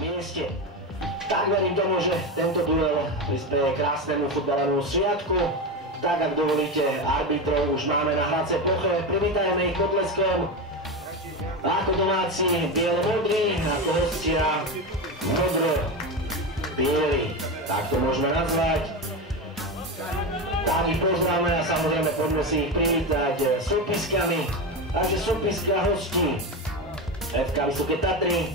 mieste. Tak verím tomu, že tento duel prispieje krásnemu futbalovému sviatku. Tak, ak dovolíte, arbitrov už máme na hracej ploche. Privítajme ich potleskom. Ako domáci bielo-modrý, ako hostia modro-bieli. Tak to môžeme nazvať. Tak ich poznáme a samozrejme poďme si ich privítať súpiskami. Takže súpiska hostí FK Vysoké Tatry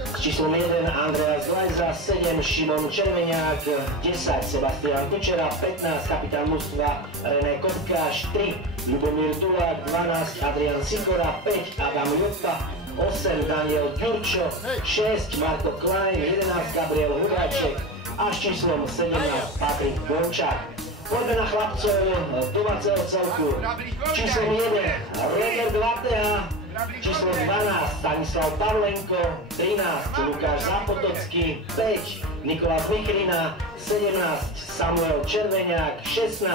s číslom 1 Andreas Glajza, 7 Šimon Červeniak, 10 Sebastian Kučera, 15 kapitán mužstva René Kopkáš, 3 Ľubomír Tulák, 12 Adrian Sikora, 5 Adam Joppa, 8 Daniel Ďurčo, 6 Marko Klein, 11 Gabriel Hudráček a s číslom 17 Patrik Bončák. Poďme na chlapcov domáceho celku. Číslom 1 Roger Dvateha, číslom 12 Stanislav Pavlenko, 13 Lukáš Zápotocký, 5 Nikolás Mikrina, 17 Samuel Červeniak, 16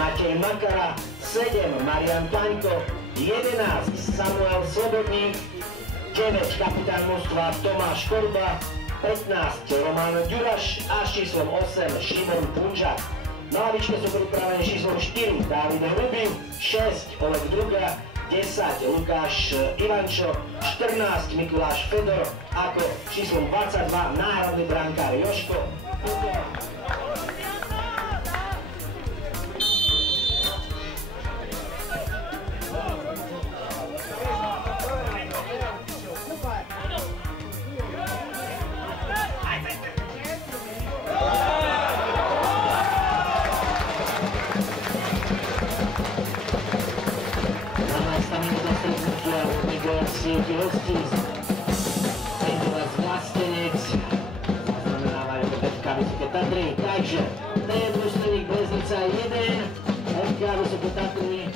Matej Makara, 7 Marian Paňko, 11 Samuel Slobodník, 9 kapitán mužstva Tomáš Korba, 15 Roman Ďuraš a s číslom 8 Šimon Punžak. Na lavičke sú pripravení číslom 4 Dávid Hrubý, 6 Oleg Druga, 10 Lukáš Ivančo, 14 Mikuláš Fedor, ako číslom 22 náhradný brankár Joško. Sieti hostí. Tento raz vlastenec zaznamenávajú do FK Vysoké Tatry. Takže to je dôsledník Breznica 1, FK Vysoké Tatry.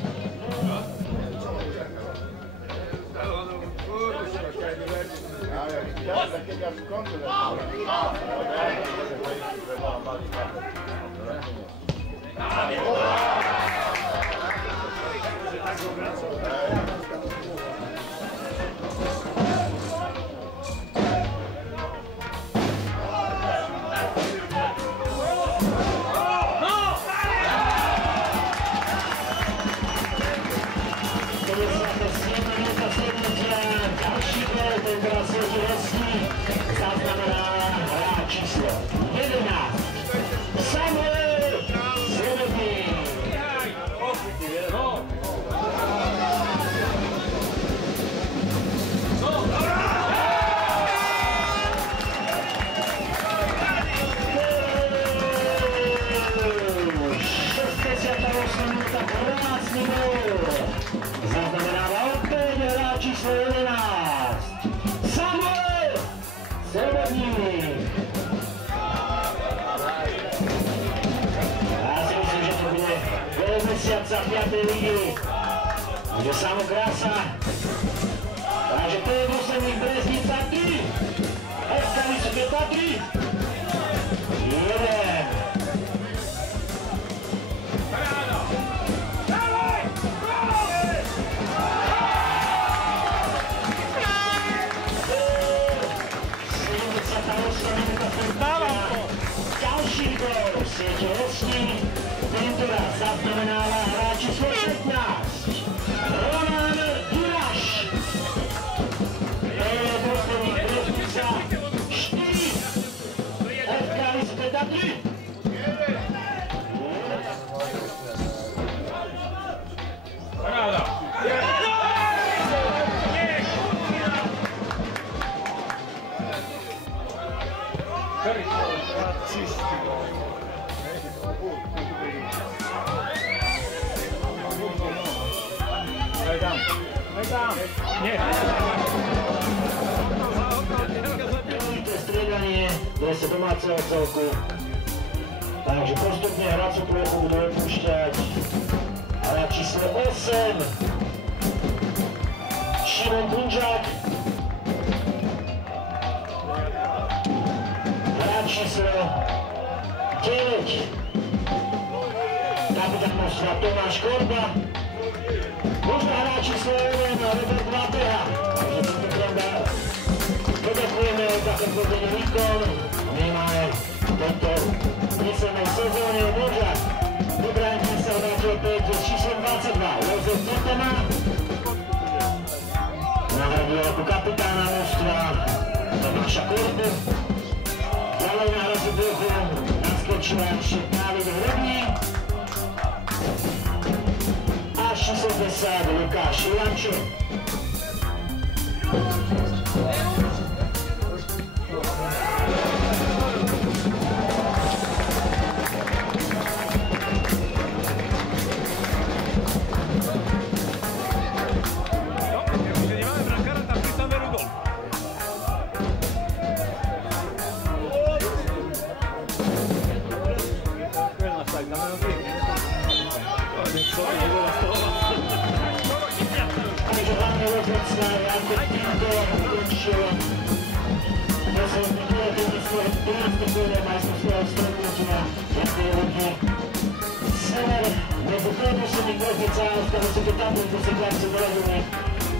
Tentoraz sieti hostí zaznamená hráč číslo 11 Samuel Slobodník. Krásny gól. Zaznamenáva opäť hráč číslo 11 Samuel Slobodník. Ja si myslím, že to bude gól mesiaca 5. ligy. Bude samo krása. Takže to je dôsledník Breznica 3. FK Vysoké Tatry 1. Ďalší gól v sieti hostí, tentoraz zaznamenáva hráč číslo 15 Roman Ďuraš. To je dôsledník Breznica 4 FK Vysoké Tatry. Paráda! Striedanie drese domáceho celku. Takže postupne hraciu plochu budú opúšťať hráč číslo 8 Šimon Punžak. Hráč číslo 9 kapitán mužstva Tomáš Korba. Možno hráč číslo 1 Robert Dvateha. Takže tentokrát poďakujeme potvrdený výkon. My máme v tejto nesenej sezóne muža. Vybraňte sa vrátil opäť s číslom 22. Jozef Totema. Nahradil ako kapitána mužstva Tomáša Korbu. Ďalej na hrazu Bochu naskočil ešte Dávid Hrebný. A číslo 10 Lukáš Ivančo.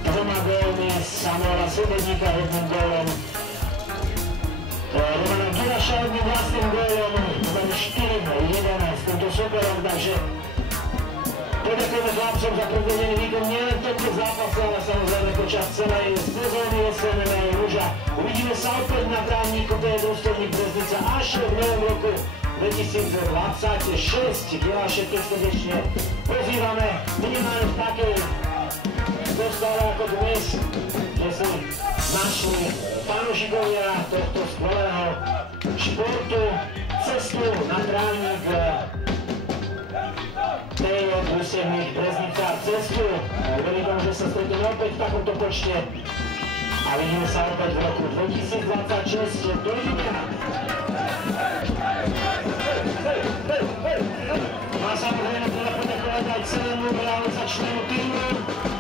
Dvoma gólmi Samuela Srebedníka, jedným gólom Romana Giraša, jedným vlastným gólom, máme 4-11 v tomto superom, takže poďakujeme chlapcom za predvedený výkon nielen v tomto zápase, ale samozrejme počas celej sezóny jesenej muža. Uvidíme sa opäť na trávniku, to je Dôstojník Breznica až v novom roku 2026, kde vás všetkých srdečne pozývame minimálne v takej dostave ako dnes, kde si našli fanúšikovia tohto skvelého športu cestu na trávnik tej Dôstojník Breznica cestu. Verím tomu, že sa stretneme opäť v takomto počte a vidíme sa opäť v roku 2026. Dovidenia. A samozrejme treba poďakovať aj celému realizačnému týmu.